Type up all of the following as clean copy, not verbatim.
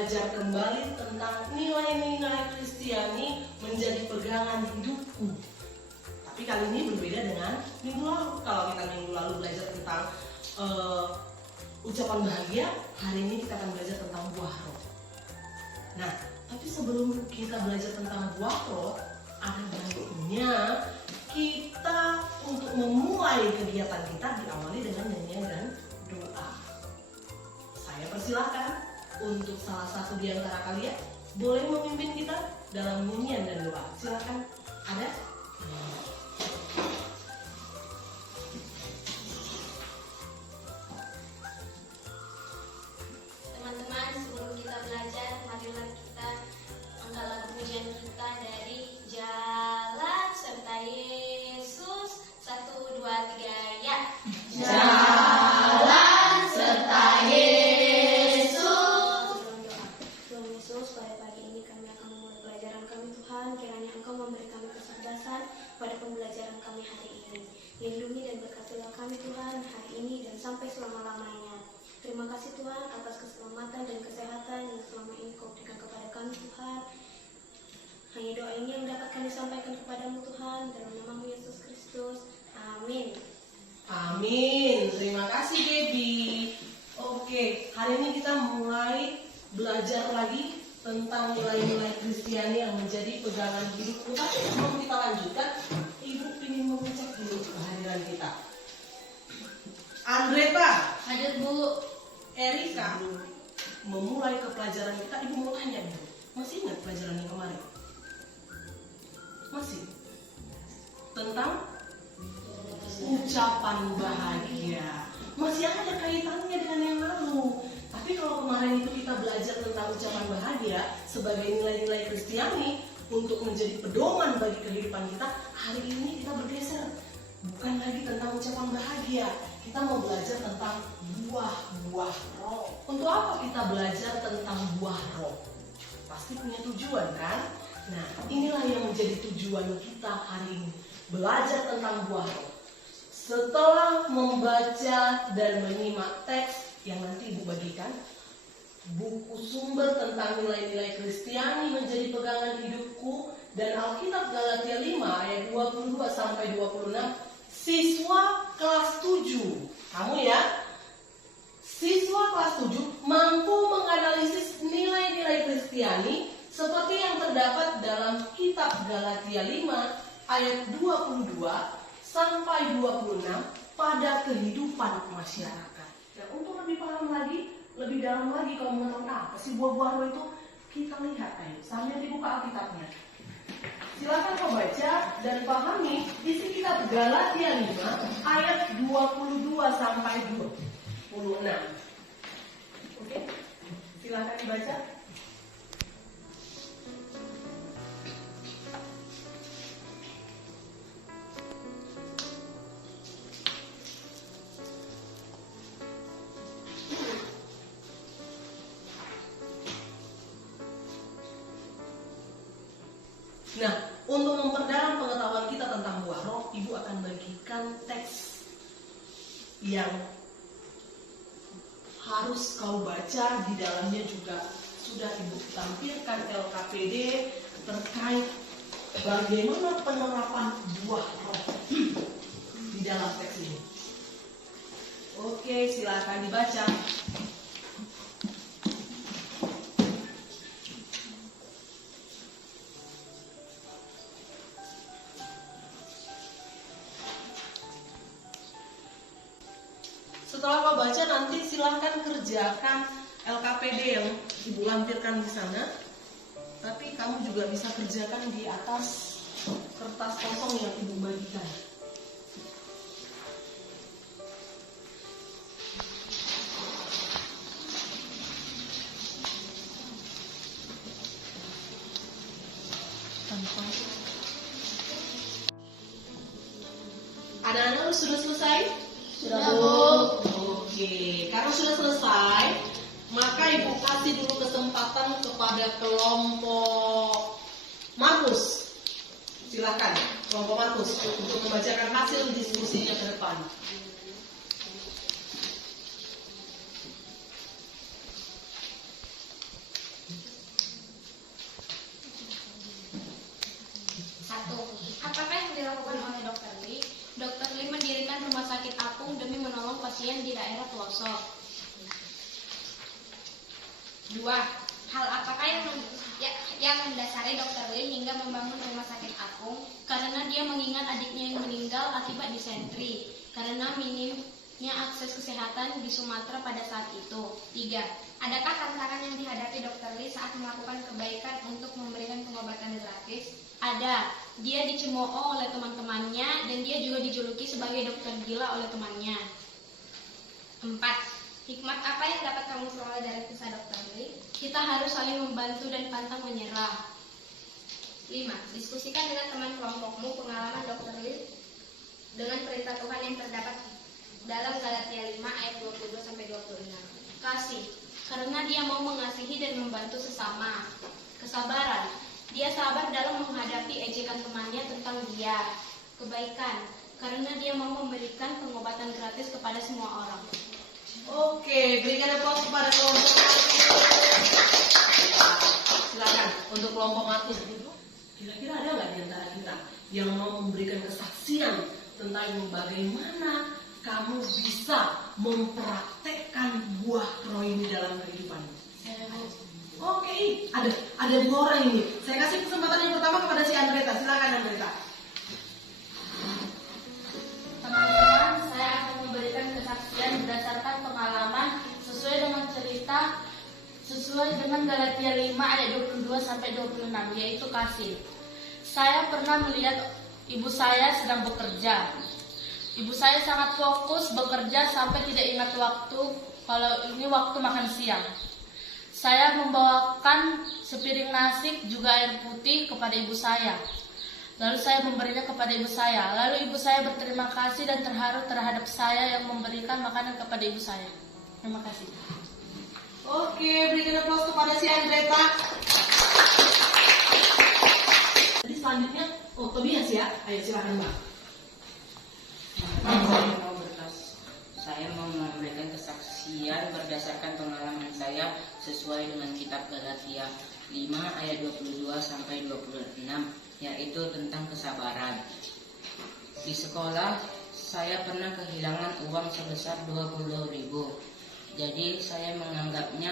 belajar kembali tentang nilai-nilai Kristiani menjadi pegangan hidupku. Tapi kali ini berbeda dengan minggu lalu. Kalau kita minggu lalu belajar tentang ucapan bahagia, hari ini kita akan belajar tentang buah roh. Nah, tapi sebelum kita belajar tentang buah roh, ada baiknya kita untuk memulai kegiatan kita diawali dengan nyanyian dan doa. Saya persilahkan untuk salah satu di antara kalian boleh memimpin kita dalam nyanyian dan doa. Silakan. Ada? Teman-teman, sebelum kita belajar, marilah kita angkat lagu pujian kita dari Jalan serta Yesus. 1, 2, 3, ya. Jalan serta Yesus. Tuhan Yesus, pada pagi ini kami akan memulai pelajaran kami Tuhan. Kiranya Engkau memberi kami kecerdasan pada pembelajaran kami hari ini. Lindungi dan berkatilah kami Tuhan hari ini dan sampai selama-lamanya. Terima kasih Tuhan atas keselamatan dan kesehatan yang selama ini Kau berikan kepada kami Tuhan. Hanya doa ini yang dapat kami sampaikan kepadamu Tuhan, dalam nama Yesus Kristus. Amin. Amin. Terima kasih Debbie. Oke, hari ini kita mulai belajar lagi tentang nilai-nilai Kristiani yang menjadi pegangan hidupku. Tapi sebelum kita lanjutkan, Ibu ingin mengecek dulu kehadiran kita. Andreta, Hadir Bu. Erika, memulai ke pelajaran kita. Ibu mau tanya Ibu, masih ingat pelajaran yang kemarin? Masih? Tentang ucapan bahagia. Masih ada kaitannya dengan yang lalu. Tapi kalau kemarin itu kita belajar tentang ucapan bahagia sebagai nilai-nilai Kristiani untuk menjadi pedoman bagi kehidupan kita, hari ini kita bergeser. Bukan lagi tentang ucapan bahagia. Kita mau belajar tentang buah-buah roh. Untuk apa kita belajar tentang buah roh? Pasti punya tujuan kan? Nah, inilah yang menjadi tujuan kita hari ini. Belajar tentang buah roh. Setelah membaca dan menyimak teks yang nanti Ibu bagikan, buku sumber tentang nilai-nilai Kristiani menjadi pegangan hidupku, dan Alkitab Galatia 5 ayat 22 sampai 26, siswa kelas 7. Kamu ya? Siswa kelas 7 mampu menganalisis nilai-nilai Kristiani seperti yang terdapat dalam kitab Galatia 5 ayat 22 sampai 26 pada kehidupan masyarakat. Nah, untuk lebih paham lagi, lebih dalam lagi kalau mengetahui apa sih buah-buah roh itu, kita lihat ayo sambil dibuka Alkitabnya. Silakan kau baca dan pahami isi kitab Galatia 5 ayat 22 sampai 26. Oke? Silakan dibaca. Nah, untuk memperdalam pengetahuan kita tentang buah roh, Ibu akan bagikan teks yang harus kau baca. Di dalamnya juga sudah Ibu tampilkan LKPD terkait bagaimana penerapan buah roh di dalam teks ini. Oke, silakan dibaca. Setelah kau baca, nanti silahkan kerjakan LKPD yang Ibu lampirkan di sana. Tapi kamu juga bisa kerjakan di atas kertas kosong yang Ibu bagikan. Anak-anak sudah selesai? Sudah, Bu. Oke, karena sudah selesai, maka Ibu kasih dulu kesempatan kepada kelompok Markus. Silakan, kelompok Markus, untuk membacakan hasil diskusinya ke depan. 2. Hal apakah yang mendasari Dr. Lee hingga membangun rumah sakit apung? Karena dia mengingat adiknya yang meninggal akibat disentri, karena minimnya akses kesehatan di Sumatera pada saat itu. 3. Adakah tantangan yang dihadapi Dr. Lee saat melakukan kebaikan untuk memberikan pengobatan gratis? Ada, dia dicemooh oleh teman-temannya dan dia juga dijuluki sebagai dokter gila oleh temannya. 4. Hikmat apa yang dapat kamu peroleh dari kisah Dr. Lee? Kita harus saling membantu dan pantang menyerah. 5. Diskusikan dengan teman kelompokmu pengalaman Dr. Lee dengan perintah Tuhan yang terdapat dalam Galatia 5 ayat 22-26. Kasih, karena dia mau mengasihi dan membantu sesama. Kesabaran, dia sabar dalam menghadapi ejekan temannya tentang dia. Kebaikan, karena dia mau memberikan pengobatan gratis kepada semua orang. Oke, berikan aplaus kepada kelompok Matu. Silakan untuk kelompok Matu. Kira-kira ada nggak di antara kita yang mau memberikan kesaksian tentang bagaimana kamu bisa mempraktekkan buah roh ini dalam kehidupanmu? Oke, ada 2 orang ini. Saya kasih kesempatan yang pertama kepada si Andreta. Silakan Andreta. Teman-teman, saya akan memberikan kesaksian berdasarkan pengalaman sesuai dengan Galatia 5 ayat 22-26, yaitu kasih. Saya pernah melihat ibu saya sedang bekerja. Ibu saya sangat fokus bekerja sampai tidak ingat waktu kalau ini waktu makan siang. Saya membawakan sepiring nasi juga air putih kepada ibu saya. Lalu saya memberinya kepada ibu saya. Lalu ibu saya berterima kasih dan terharu terhadap saya yang memberikan makanan kepada ibu saya. Terima kasih. Oke, berikan aplaus kepada si Andreta. Jadi selanjutnya, Tobias ya. Ayo silakan Mbak. Saya mau memberikan kesaksian berdasarkan pengalaman saya sesuai dengan kitab Galatia 5 ayat 22-26, yaitu tentang kesabaran. Di sekolah saya pernah kehilangan uang sebesar 20.000. Jadi saya menganggapnya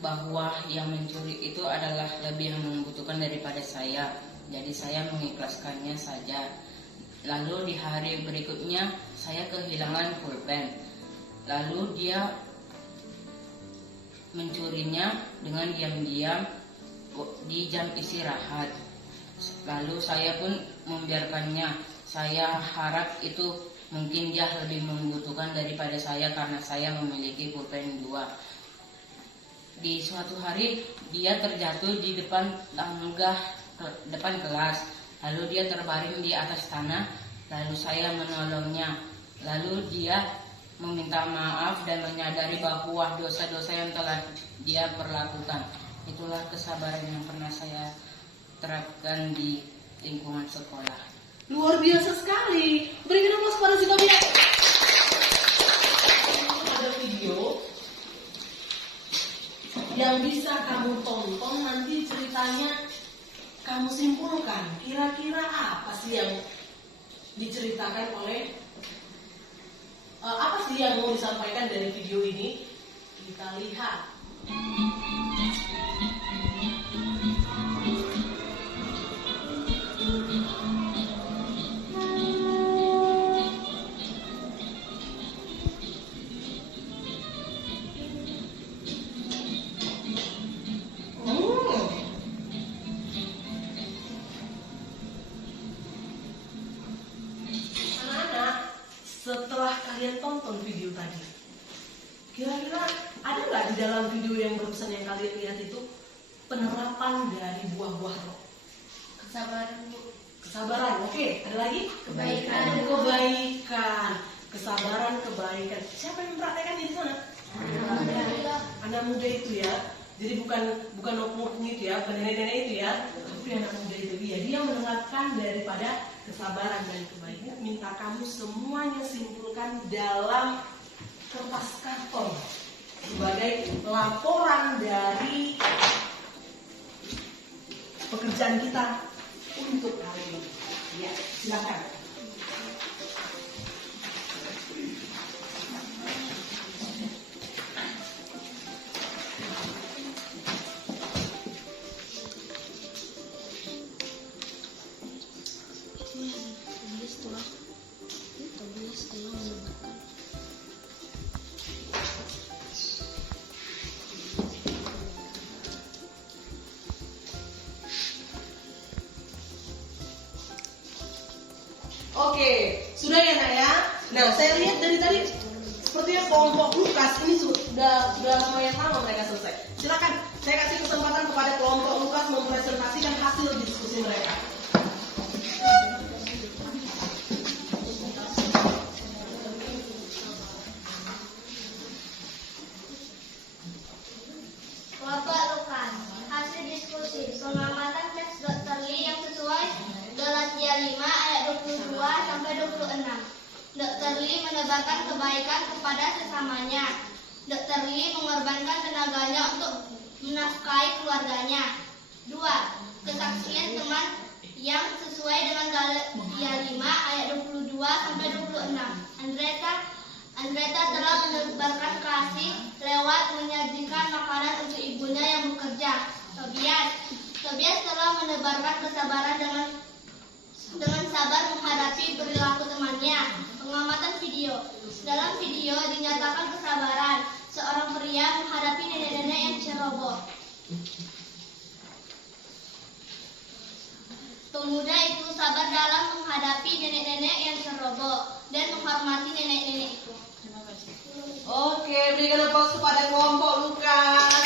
bahwa yang mencuri itu adalah lebih membutuhkan daripada saya. Jadi saya mengikhlaskannya saja. Lalu di hari berikutnya saya kehilangan pulpen. Lalu dia mencurinya dengan diam-diam di jam istirahat. Lalu saya pun membiarkannya. Saya harap itu mungkin dia lebih membutuhkan daripada saya karena saya memiliki pulpen 2. Di suatu hari dia terjatuh di depan kelas. Lalu dia terbaring di atas tanah. Lalu saya menolongnya. Lalu dia meminta maaf dan menyadari bahwa dosa-dosa yang telah dia perlakukan. Itulah kesabaran yang pernah saya terapkan di lingkungan sekolah. Luar biasa sekali. Berikan aplaus kepada si Tobias. Ada video yang bisa kamu tonton, nanti ceritanya kamu simpulkan. Kira-kira apa sih yang diceritakan oleh apa sih yang mau disampaikan dari video ini? Kita lihat. Setelah kalian tonton video tadi, kira-kira ada nggak di dalam video yang barusan yang kalian lihat itu penerapan dari buah-buah roh? Kesabaran, Bu. Kesabaran, oke. Ada lagi? Kebaikan. Kebaikan. Kesabaran, kebaikan. Siapa yang mempraktekkan di sana? Anak muda itu ya. Jadi bukan oknum itu ya, bukan nenek-nenek itu ya, tapi anak muda itu dia menerapkan daripada kesabaran dan kebaikan. Minta kamu semuanya simpulkan dalam kertas karton sebagai laporan dari pekerjaan kita untuk hari ini. Ya, silakan. Sudah ya nak ya? Nah saya lihat dari tadi sepertinya kelompok Lukas ini sudah lumayan lama mereka selesai. Silakan saya kasih kesempatan kepada kelompok Lukas mempresentasikan hasil diskusi mereka. Kelompok Lukas, hasil diskusi pengamatan teks Dr. Lee yang sesuai Galatia 5 ayat 22 sampai 26. Dr. Lee menebarkan kebaikan kepada sesamanya. Dr. Lee mengorbankan tenaganya untuk menafkahi keluarganya. 2. Kesaksian teman yang sesuai dengan Galatia 5 ayat 22 sampai 26. Andreta telah menebarkan kasih lewat menyajikan makanan untuk ibunya yang bekerja. Tobias telah menebarkan kesabaran dengan sabar menghadapi perilaku temannya. Pengamatan video. Dalam video dinyatakan kesabaran seorang pria menghadapi nenek-nenek yang ceroboh. Pemuda itu sabar dalam menghadapi nenek-nenek yang ceroboh dan menghormati nenek-nenek itu. Oke, berikan aplaus kepada kelompok Lukas.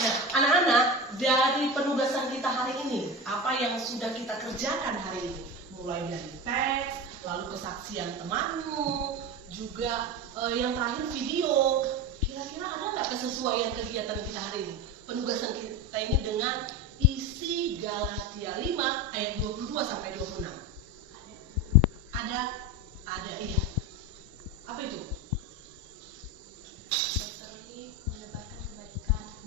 Nah, anak-anak, dari penugasan kita hari ini, apa yang sudah kita kerjakan hari ini? Mulai dari teks, lalu kesaksian temanmu, juga yang terakhir video. Kira-kira ada nggak kesesuaian kegiatan kita hari ini? Penugasan kita ini dengan isi Galatia 5 ayat 22 sampai 26. Ada, iya. Apa itu?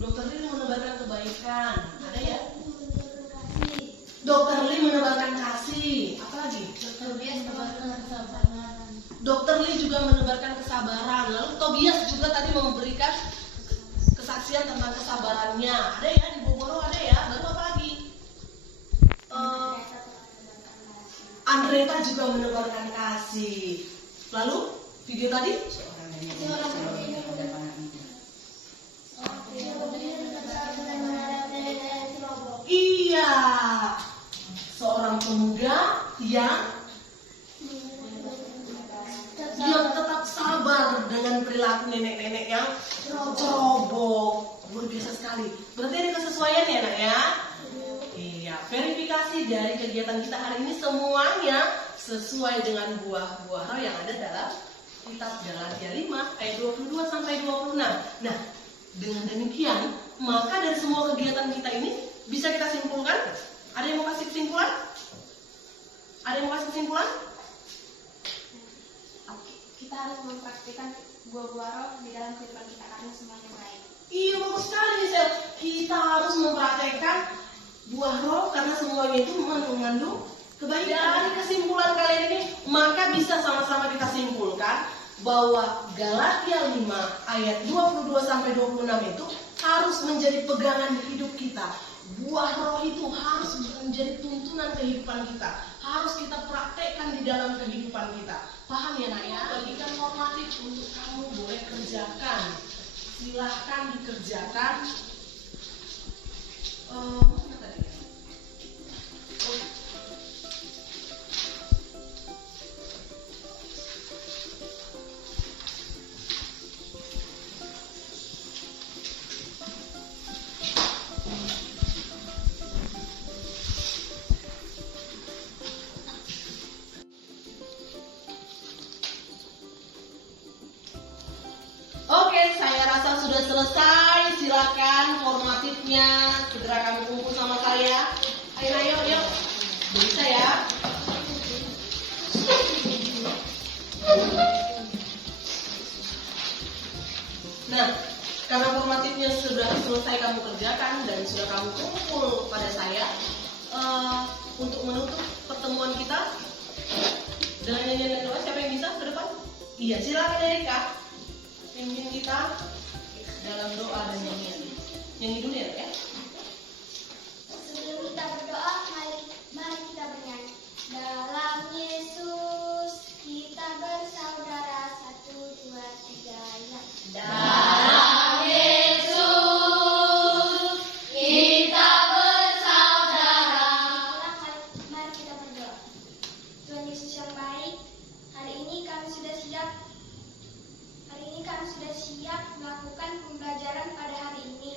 Dokter Lee menebarkan kebaikan. Ada ya? Dokter Lee menebarkan kasih. Apa lagi? Dokter Lee juga menebarkan kesabaran. Lalu Tobias juga tadi memberikan kesaksian tentang kesabarannya. Ada ya di Bogor, ada ya. Lalu apa lagi? Andreta juga menebarkan kasih. Lalu video tadi? Iya, seorang pemuda yang tetap sabar dengan perilaku nenek-nenek yang ceroboh. Luar biasa sekali. Berarti ada kesesuaian ya nak ya? Iya, verifikasi dari kegiatan kita hari ini semuanya sesuai dengan buah-buah roh yang ada dalam kitab Galatia 5 ayat 22 sampai 26. Nah, dengan demikian, maka dari semua kegiatan kita ini bisa kita simpulkan? Ada yang mau kasih kesimpulan? Ada yang mau kasih kesimpulan? Kita harus mempraktikkan buah-buah roh di dalam kehidupan kita karena semuanya baik. Iya, bagus sekali Michelle. Kita harus mempraktekkan buah roh karena semuanya itu mengandung kebaikan. Dari kesimpulan kalian ini, maka bisa sama-sama kita simpulkan bahwa Galatia 5 ayat 22 sampai 26 itu harus menjadi pegangan di hidup kita. Buah roh itu harus menjadi tuntunan kehidupan kita. Harus kita praktekkan di dalam kehidupan kita. Paham ya nak ya? Bagikan normatif untuk kamu boleh kerjakan. Silahkan dikerjakan. Mana tadi? Oke, saya rasa sudah selesai. Silakan formatifnya segera kami kumpul sama saya. Ayo. Bisa ya. Nah, karena formatifnya sudah selesai kamu kerjakan dan sudah kamu kumpul pada saya, untuk menutup pertemuan kita dengan nyanyian doa, siapa yang bisa ke depan? Iya, silakan Erika. Pimpin kita dalam doa dan nyanyian. Nyanyi dulu ya. Sebelum kita berdoa, mari kita bernyanyi. Dalam Yesus kita bersaudara. 1, 2, 3 ya. Dalam Yesus kita bersaudara. Mari kita berdoa. Tuhan Yesus yang baik, Hari ini kami sudah siap melakukan pembelajaran pada hari ini.